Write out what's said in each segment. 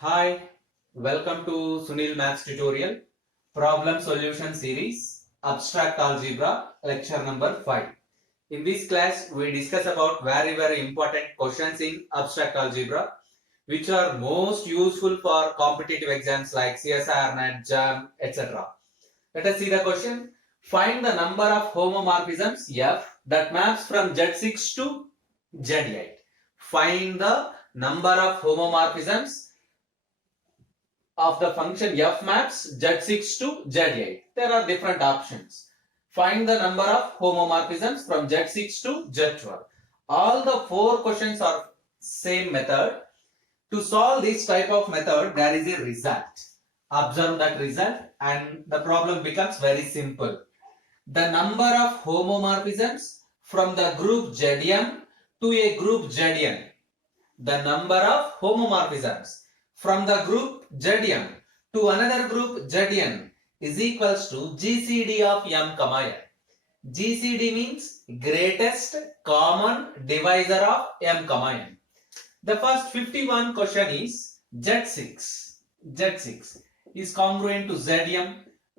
Hi, welcome to Sunil Maths tutorial, problem solution series, abstract algebra, lecture number 5. In this class, we discuss about very important questions in abstract algebra, which are most useful for competitive exams like CSIR, NET, JAM, etc. Let us see the question. Find the number of homomorphisms F that maps from Z6 to Z8. Find the number of homomorphisms of the function f maps z6 to z8. There are different options. Find the number of homomorphisms from z6 to z12. All the four questions are same method. To solve this type of method, there is a result. Observe that result and the problem becomes very simple. The number of homomorphisms from the group Zm to a group Zn. The number of homomorphisms from the group Zm to another group Zn is equals to GCD of m comma n. GCD means greatest common divisor of m comma n. The first 51 question is Z6. Z6 is congruent to Zm,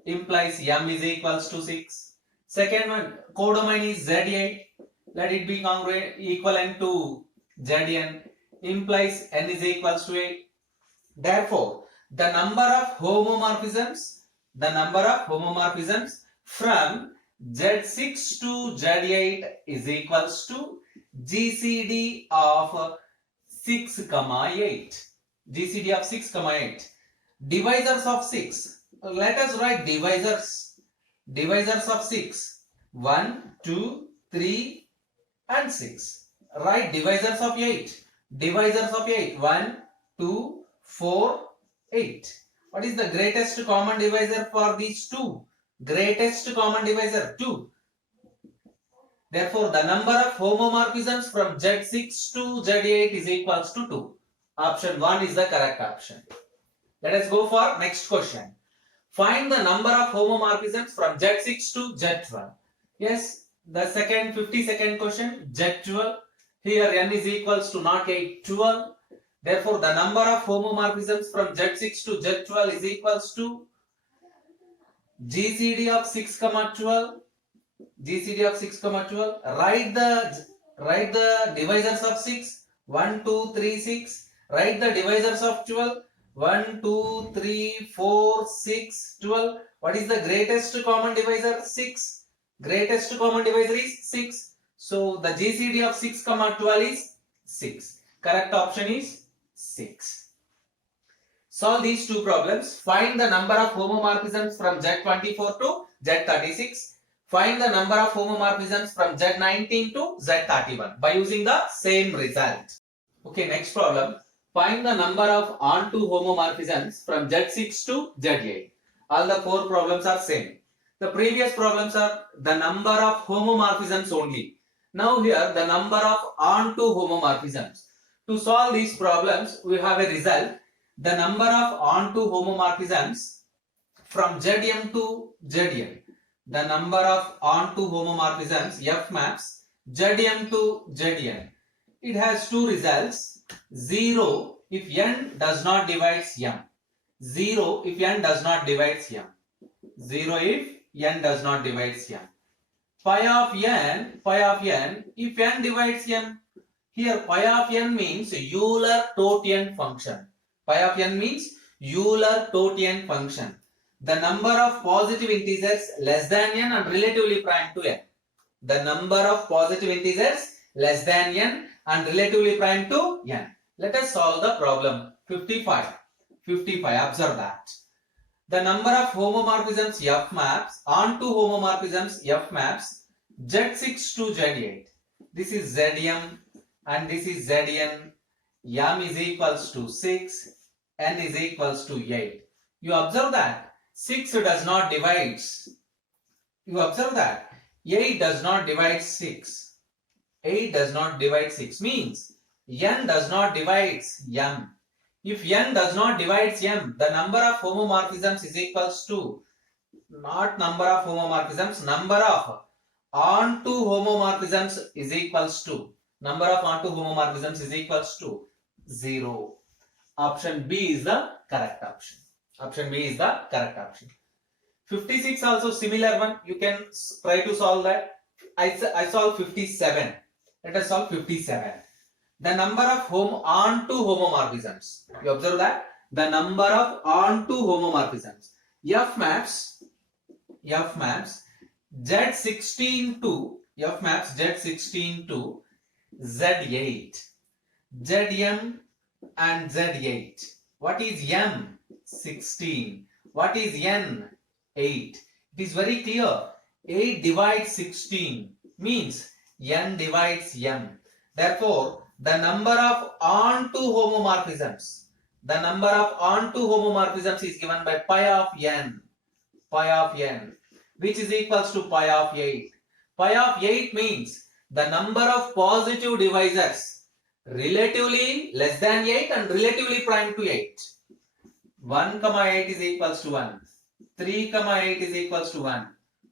implies m is equals to 6. Second one, codomain is Z8. Let it be congruent equivalent to Zn, implies n is equals to 8. Therefore, the number of homomorphisms from Z6 to Z8 is equals to GCD of 6, 8. GCD of 6, 8. Divisors of 6. Let us write divisors. Divisors of 6. 1, 2, 3 and 6. Write divisors of 8. Divisors of 8. 1, 2, 4, 8. What is the greatest common divisor for these two? Greatest common divisor 2. Therefore, the number of homomorphisms from Z6 to Z8 is equals to 2. Option 1 is the correct option. Let us go for next question. Find the number of homomorphisms from Z6 to Z12. Yes, the second 52nd question, Z12. Here n is equals to 0, 8, 12. Therefore, the number of homomorphisms from Z6 to Z12 is equals to GCD of 6, 12. GCD of 6, 12. Write the divisors of 6. 1, 2, 3, 6. Write the divisors of 12. 1, 2, 3, 4, 6, 12. What is the greatest common divisor? 6. Greatest common divisor is 6. So, the GCD of 6, 12 is 6. Correct option is 6. Solve these two problems. Find the number of homomorphisms from Z24 to Z36. Find the number of homomorphisms from Z19 to Z31 by using the same result. Okay, next problem. Find the number of onto homomorphisms from Z6 to Z8. All the four problems are same. The previous problems are the number of homomorphisms only. Now here the number of onto homomorphisms. To solve these problems, we have a result. The number of onto homomorphisms from Zm to Zn. The number of onto homomorphisms F maps Zm to Zn. It has two results. 0 if n does not divide m. 0 if n does not divide m. 0 if n does not divide m. Phi of n if n divides m. Here phi of n means Euler-Tottian function. Phi of n means Euler-Tottian function. The number of positive integers less than n and relatively prime to n. The number of positive integers less than n and relatively prime to n. Let us solve the problem. 55. Observe that. The number of homomorphisms F maps onto homomorphisms F maps Z6 to Z8. This is Zm and this is Zn. M is equals to 6. N is equals to 8. You observe that 6 does not divide. You observe that 8 does not divide 6. 8 does not divide 6 means n does not divide m. If n does not divide m, the number of homomorphisms is equals to not number of homomorphisms, number of onto homomorphisms is equals to 0. Option B is the correct option. Option B is the correct option. 56 also similar one. You can try to solve that. I solve 57. Let us solve 57. The number of onto homomorphisms. You observe that? The number of onto homomorphisms. F maps Z16 to Z8. Zm and Z8. What is M? 16. What is N? 8. It is very clear. 8 divides 16 means N divides M. Therefore, the number of onto homomorphisms is given by pi of n, which is equals to pi of 8. Pi of 8 means the number of positive divisors relatively less than 8 and relatively prime to 8. 1, 8 is equals to 1. 3, 8 is equals to 1.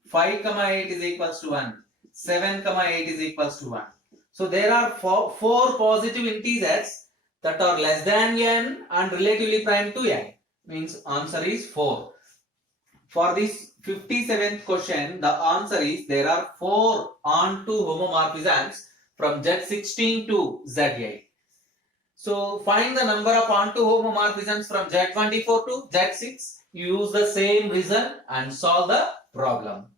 5, 8 is equals to 1. 7, 8 is equals to 1. So there are four positive integers that are less than n and relatively prime to n. Means answer is 4. For this 57th question, the answer is there are 4 onto homomorphisms from Z16 to Z8. So find the number of onto homomorphisms from Z24 to Z6. You use the same result and solve the problem.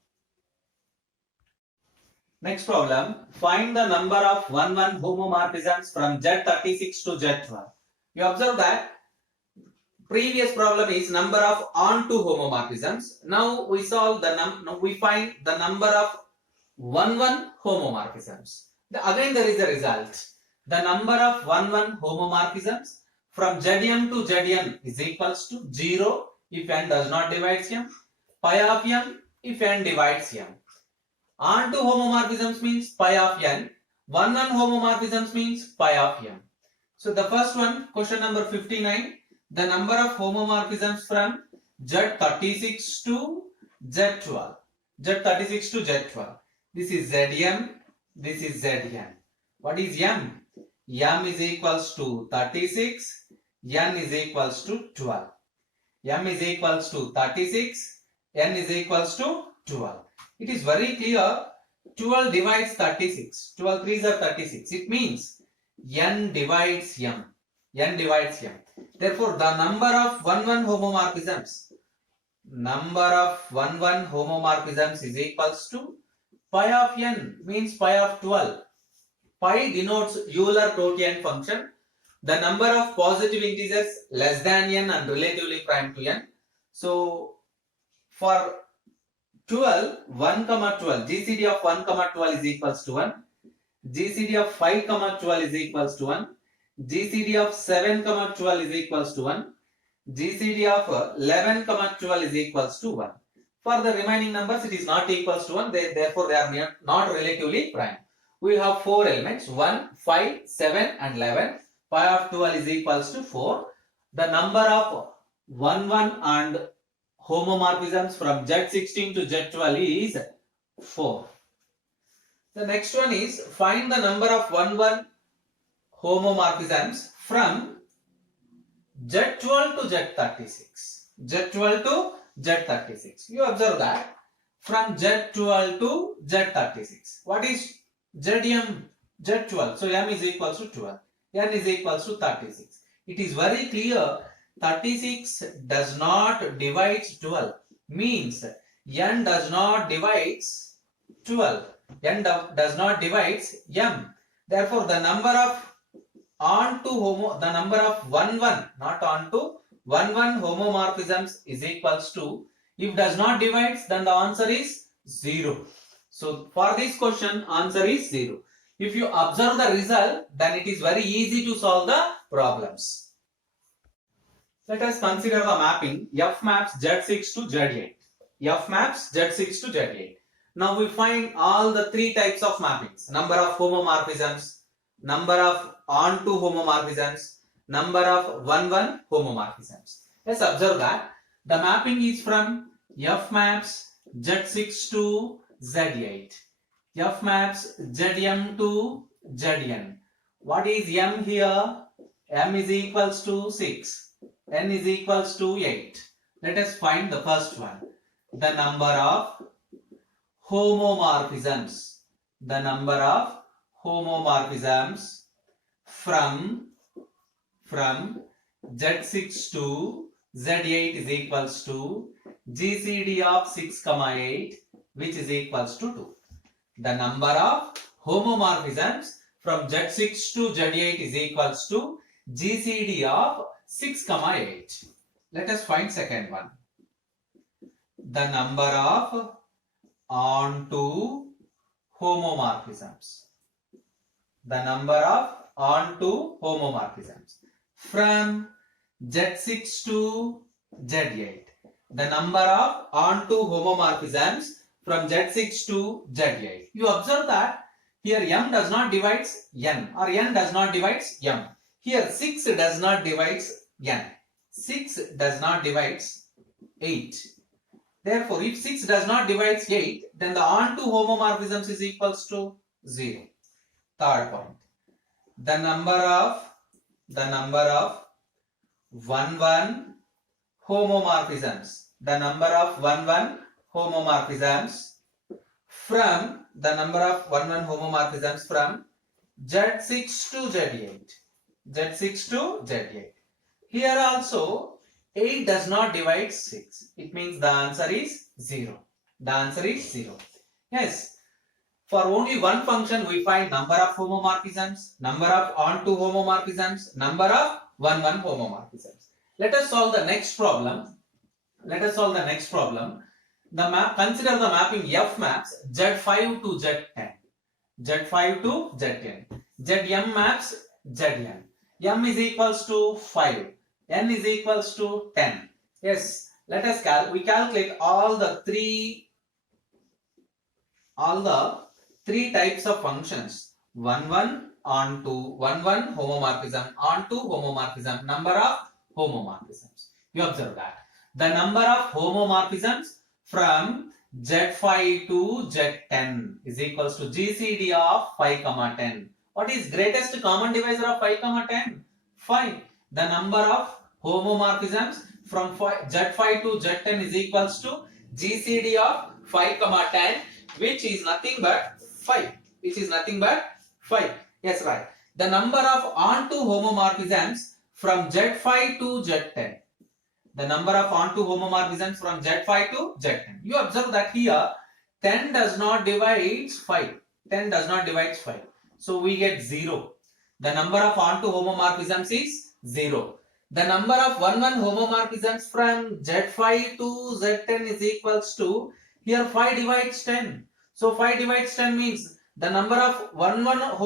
Next problem, find the number of 1-1 homomorphisms from Z36 to Z12. You observe that previous problem is number of onto homomorphisms. Now we solve we find the number of 1-1 homomorphisms. Again there is a result. The number of 1-1 homomorphisms from Zm to Zn is equals to 0 if n does not divide m, pi of m if n divides m. Onto homomorphisms means pi of n. 1-1 homomorphisms means pi of m. So the first one, question number 59, the number of homomorphisms from Z36 to Z12. Z36 to Z12. This is Zm, this is Zn. What is m? M is equals to 36, n is equals to 12. M is equals to 36, n is equals to 12. It is very clear, 12 divides 36. 12 3s are 36. It means n divides m. N divides m. Therefore, the number of 1-1 homomorphisms is equals to pi of n, means pi of 12. Pi denotes Euler-Totian function. The number of positive integers less than n and relatively prime to n. So, for 12, 1, 12, GCD of 1, 12 is equals to 1. GCD of 5, 12 is equals to 1. GCD of 7, 12 is equals to 1. GCD of 11, 12 is equals to 1. For the remaining numbers, it is not equals to 1. Therefore, they are not relatively prime. We have 4 elements, 1, 5, 7 and 11. Pi of 12 is equals to 4. The number of 1-1 and homomorphisms from Z16 to Z12 is 4. The next one is find the number of 1-1 homomorphisms from Z12 to Z36. Z12 to Z36. You observe that from Z12 to Z36. What is Zm? Z12. So m is equals to 12. N is equals to 36. It is very clear 36 does not divide 12. Means n does not divide 12. N does not divide m. Therefore, the number of 1-1, not onto 1-1 homomorphisms is equals to, if does not divide, then the answer is 0. So for this question, answer is 0. If you observe the result, then it is very easy to solve the problems. Let us consider the mapping F maps Z6 to Z8. F maps Z6 to Z8. Now we find all the 3 types of mappings. Number of homomorphisms, number of onto homomorphisms, number of 1-1 homomorphisms. Let's observe that the mapping is from F maps Z6 to Z8. F maps Zm to Zn. What is m here? m is equals to 6, n is equals to 8. Let us find the first one. The number of homomorphisms. The number of homomorphisms from Z6 to Z8 is equals to GCD of 6, 8, which is equals to 2. The number of homomorphisms from Z6 to Z8 is equals to GCD of 6, 8. Let us find second one. The number of onto homomorphisms. The number of onto homomorphisms from Z6 to Z8. The number of onto homomorphisms from Z6 to Z8. You observe that here m does not divide n, or n does not divide m. Here 6 does not divide n. 6 does not divide 8. Therefore, if 6 does not divide 8, then the onto homomorphisms is equals to 0. Third point. The number of 1-1 homomorphisms. The number of 1-1 homomorphisms from the number of 1-1 homomorphisms from Z6 to Z8. Z6 to Z8. Here also 8 does not divide 6. It means the answer is 0. The answer is 0. Yes. For only one function we find number of homomorphisms, number of onto homomorphisms, number of 1-1 homomorphisms. Let us solve the next problem. The map, consider the mapping F maps Z5 to Z10. Z5 to Z10. Zm maps Zn. M is equals to 5. N is equals to 10. Yes, let us calculate all the three types of functions. 1-1 onto 1-1 homomorphism, onto homomorphism, number of homomorphisms. You observe that the number of homomorphisms from Z5 to Z10 is equals to GCD of 5, 10. What is greatest common divisor of 5, 10? 5. The number of homomorphisms from Z5 to Z10 is equals to GCD of 5, 10, which is nothing but 5. Yes, right. The number of onto homomorphisms from Z5 to Z10. The number of onto homomorphisms from Z5 to Z10. You observe that here 10 does not divide 5. 10 does not divide 5. So we get 0. The number of onto homomorphisms is 0. The number of 1-1 homomorphisms from Z5 to Z10 is equals to, here 5 divides 10. So 5 divides 10 means the number of 1-1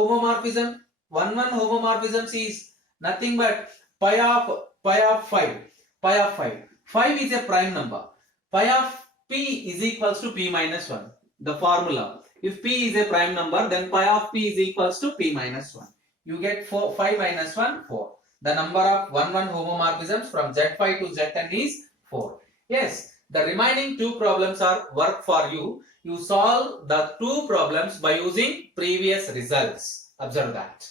homomorphisms is nothing but pi of 5. 5 is a prime number. Pi of p is equals to p minus 1. The formula. If p is a prime number, then pi of p is equals to p minus 1. You get 5 minus 1, 4. The number of 1-1 homomorphisms from Z5 to Z10 is 4. Yes, the remaining 2 problems are work for you. You solve the 2 problems by using previous results. Observe that.